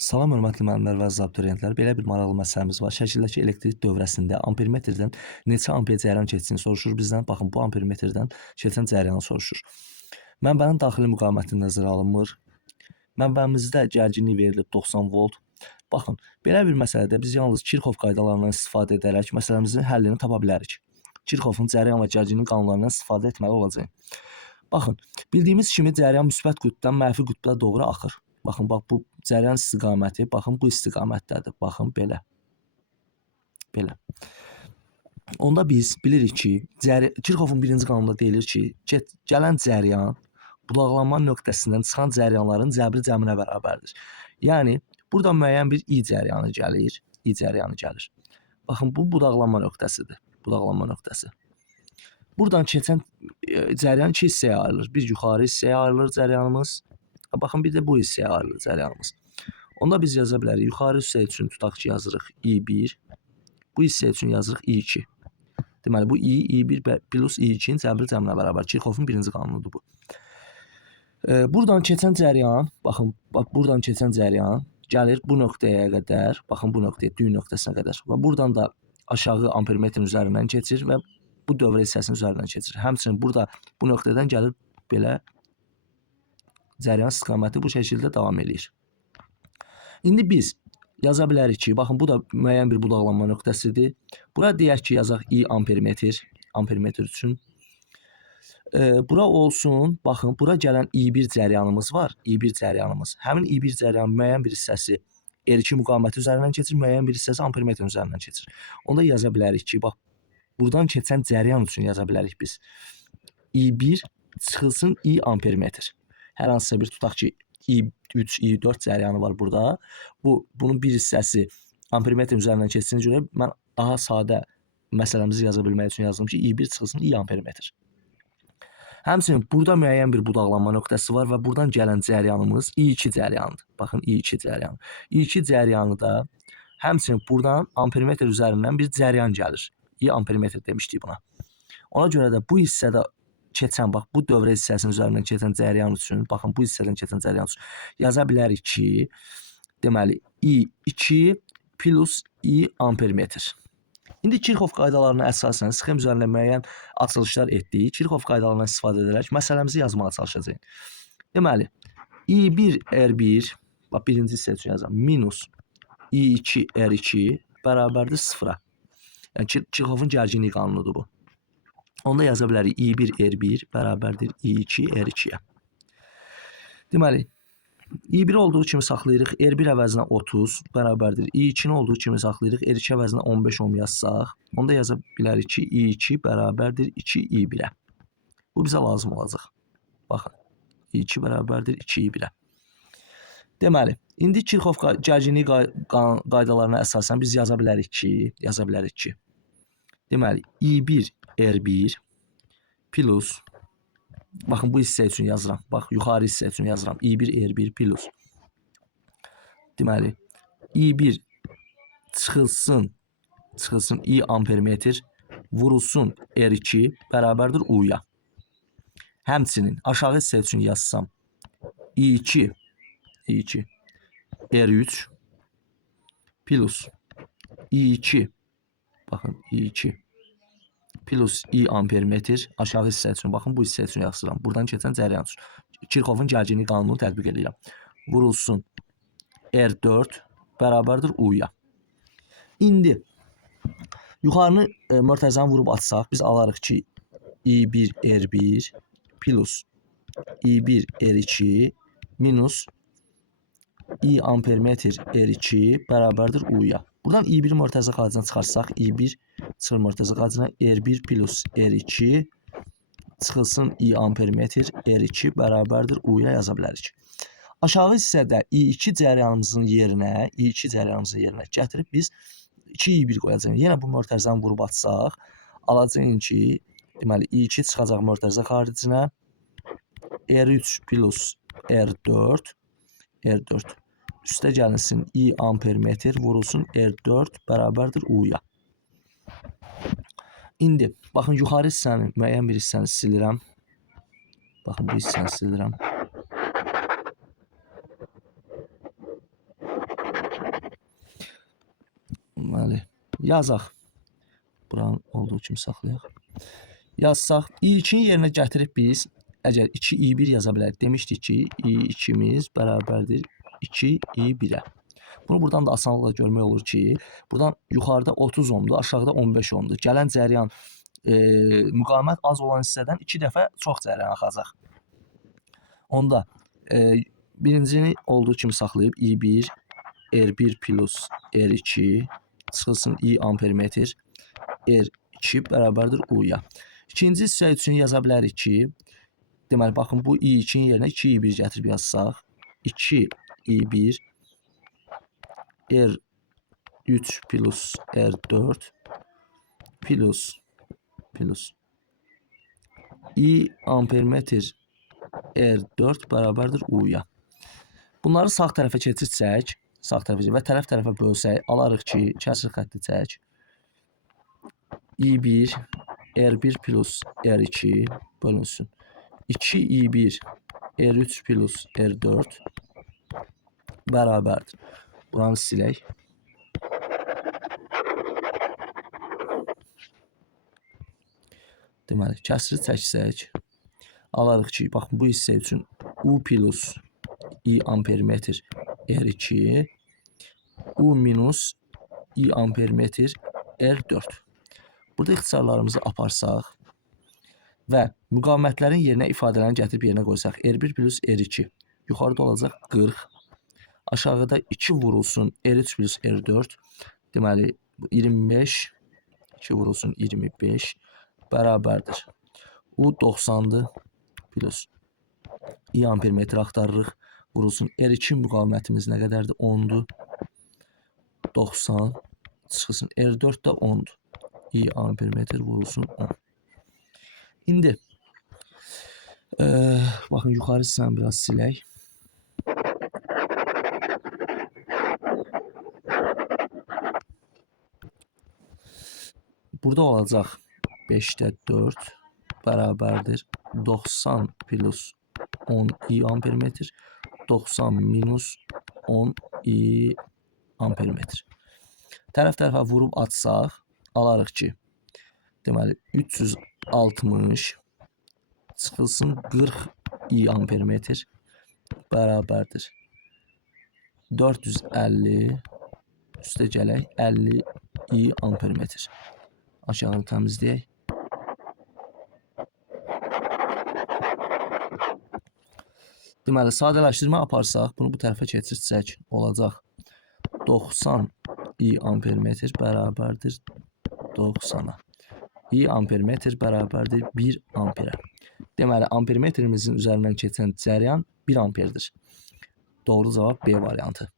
Salam hörmətli müəllimlər və əziz abituriyentlər. Belə bir maraqlı məsələmiz var. Şəkildəki elektrik dövrəsində ampermetrdən neçə amper cəryan keçdiyini soruşur bizdən. Baxın, bu ampermetrdən keçən cəryanı soruşur. Mənbənin daxili müqaviməti nəzərə alınmır. Mənbəmizdə gərginlik verilib 90 volt. Baxın, belə bir məsələdə biz yalnız Kirxov qaydalarından istifadə edərək məsələmizin həllini tapa bilərik. Kirxovun cəryan və gərginlik qanunlarından istifadə etməli olacağıq. Baxın, bildiyimiz kimi cəryan müsbət qütbdən mənfi qütbə doğru axır. Baxın, bax bu cəryan istiqaməti, baxın bu istiqamətdədir. Baxın belə. Belə. Onda biz bilirik ki, Kirxovun birinci qanununda deyilir ki, gələn cəryan budaqlanma nöqtəsindən çıxan cəryanların cəbri cəminə bərabərdir. Yəni, burada müəyyən bir I cəryanı gəlir. I cəryanı gəlir. Baxın, bu budaqlanma nöqtəsidir. Budaqlanma nöqtəsi. Buradan keçən cəryan iki hissəyə ayrılır. Bir yuxarı hissəyə ayrılır cəryanımız. Baxın, bir də bu hissəyə ayrılır cəryanımız. Onda biz yaza bilərik. Yuxarı hissə üçün tutaq ki, yazırıq I1. Bu hissə üçün yazırıq I2. Deməli, bu I1 plus I2-nin cəbri cəminə bərabər. Kirxovun birinci qanunudur bu. Buradan keçən cəryan, baxın, buradan keçən cəryan gəlir bu nöqtəyə qədər, baxın bu nöqtəyə, düyün nöqtəsinə qədər. Və buradan da aşağı ampermetrin üzərindən keçir və bu dövrə hissəsinin üzərindən keçir. Həmçinin burada bu nöqtədən gəlir belə cəryan istiqaməti bu şəkildə davam edir. İndi biz yaza bilərik ki, baxın bu da müəyyən bir budaqlanma nöqtəsidir. Bura deyək ki, yazaq I ampermetr, ampermetr üçün. Bura olsun, baxın, bura gələn I1 cəryanımız var, I1 cəryanımız. Həmin I1 cəryanın müəyyən bir hissəsi R2 müqaviməti üzərindən keçir, müəyyən bir hissəsi ampermetrin üzərindən keçir. Onda yaza bilərik ki, bax, buradan keçən cəryan üçün yaza bilərik biz. I1 çıxılsın I ampermetr. Hər hansısa bir tutaq ki, I3, I4 cəryanı var burada. Bunun bir hissəsi ampermetrin üzərindən keçdiyinə görə mən daha sadə məsələmizi yaza bilmək üçün yazdım ki, I1 çıxılsın I ampermetr. Həmçinin burada müəyyən bir budaqlanma nöqtəsi var və buradan gələn cəryanımız I2 cəryanıdır. Baxın, I2 cəryanı. I2 cəryanı da həmçinin buradan ampermetr üzərindən bir cəryan gəlir. I ampermetr demişdik buna. Ona görə də bu hissədə keçən, bax, bu dövrə hissəsinin üzərindən keçən cəryan üçün, baxın, bu hissədən keçən cəryan üçün yaza bilərik ki, deməli, I2 plus I ampermetr. İndi Kirxov qaydalarına əsasən sxem üzərində müəyyən açılışlar etdik. Kirxov qaydalarından istifadə edərək məsələmizi yazmağa çalışacağıq. Deməli, I1 R1, bax, birinci hissə üçün yazam, minus I2 R2 bərabərdir 0-a. Yəni, Kirxovun gərginlik qanunudur bu. Onda yaza bilərik I1 R1 bərabərdir I2 R2-yə. Deməli, I1 olduğu kimi saxlayırıq, R1 əvəzinə 30 bərabərdir. I2-ni olduğu kimi saxlayırıq, R2 əvəzinə 15 ohm yazsaq, onda yaza bilərik ki, I2 bərabərdir 2 I1-ə. Bu bizə lazım olacaq. Baxın, I2 bərabərdir 2 I1-ə. Deməli, indi Kirxov gərginlik qaydalarına əsasən biz yaza bilərik ki, deməli, I1 R1 plus, baxın, bu hissə üçün yazıram. Bax, yuxarı hissə üçün yazıram. I1 R1 plus. Deməli, I1 çıxılsın I ampermetr vurulsun R2 bərabərdir U-ya. Həmçinin aşağı hissə üçün yazsam I2 R3 plus I2, baxın, I2 plus I ampermetr aşağı hissə üçün, baxın, bu hissə üçün yazıram. Buradan keçən cəryan üçün. Kirxovun gərginlik qanununu tətbiq edirəm. Vurulsun R4 bərabərdir U-ya. İndi yuxarını mörtəzəni vurub atsaq, biz alarıq ki, I1 R1 plus I1 R2 minus I ampermetr R2 bərabərdir U-ya. Buradan I1 mörtəzə xaricine çıxarsaq, I1 çıxır mörtəzə xaricine, R1 plus R2 çıxılsın I ampermetr R2 bərabərdir U-ya yaza bilərik. Aşağı hissədə I2 cəryanımızın yerinə gətirib biz 2 I1 qoyacağıq. Yenə bu mörtəzəni vurub atsaq, alacağıq ki, deməli, I2 çıxacaq mörtəzə xaricinə, R3 plus R4 üstə gəlinsin I ampermetr vurulsun R4 bərabərdir U-ya. İndi, baxın, yuxarı hissəni, müəyyən bir hissəni silirəm. Baxın, bu hissəni silirəm. yazaq. Buranın olduğu kimi saxlayaq. Yazsaq, i2-ni yerinə gətirib biz, əgər 2i1 yaza bilərik. Demişdik ki, i2-miz bərabərdir 2i1-ə. Bunu buradan da asanlıqla görmək olur ki, buradan yuxarıda 30 ohmdur, aşağıda 15 ohmdur. Gələn cəryan müqavimət az olan hissədən 2 dəfə çox cəryan axacaq. Onda birincini olduğu kimi saxlayıb i1, R1 plus R2 çıxılsın i ampermetr, R2 bərabərdir U-ya. İkinci hissə üçün yaza bilərik ki, deməli, baxın, bu i2-nin yerinə 2i1 gətirib yazsaq, 2i1 R3 plus R4 plus i ampermetr R4 bərabərdir U-ya. Bunları sağ tərəfə keçirsək, və tərəf-tərəfə bölsək, alarıq ki, kəsir xətti çək. i1 R1 plus R2 bölünsün. 2i1 R3 plus R4 bərabərdir. Buranı silək. Deməli, kəsiri çəksək, alarıq ki, baxın, bu hissə üçün U plus i ampermetr R2, U minus i ampermetr R4. Burada ixtisarlarımızı aparsaq və müqavimətlərin yerinə ifadələrini gətirib yerinə qoysaq, R1 plus R2 yuxarıda olacaq 40, aşağıda 2 vurulsun R3 plus R4, deməli 25, 2 vurulsun 25 bərabərdir. U 90-dır plus i ampermetr axtarırıq, vurulsun R2 müqavimətimiz nə qədərdir? 10-dur. 90 çıxılsın R4 də 10-dur. i ampermetr vurulsun 10. İndi baxın, yuxarı hissəni biraz silək. Burada olacaq 5-də 4 bərabərdir 90 plus 10 i ampermetr, 90 minus 10 i ampermetr. Tərəf-tərəfə vurub açsaq, alarıq ki, deməli, 360 çıxılsın 40 i ampermetr bərabərdir 450 üstə gələk 50 i ampermetr. Aşağıda təmizləyək. Deməli, sadələşdirmə aparsaq, bunu bu tərəfə keçirsək, olacaq 90 i ampermetr bərabərdir 90-a. i ampermetr bərabərdir 1 amperə. Deməli, ampermetrimizin üzərindən keçən cəryan 1 amperdir. Doğru cavab B variantı.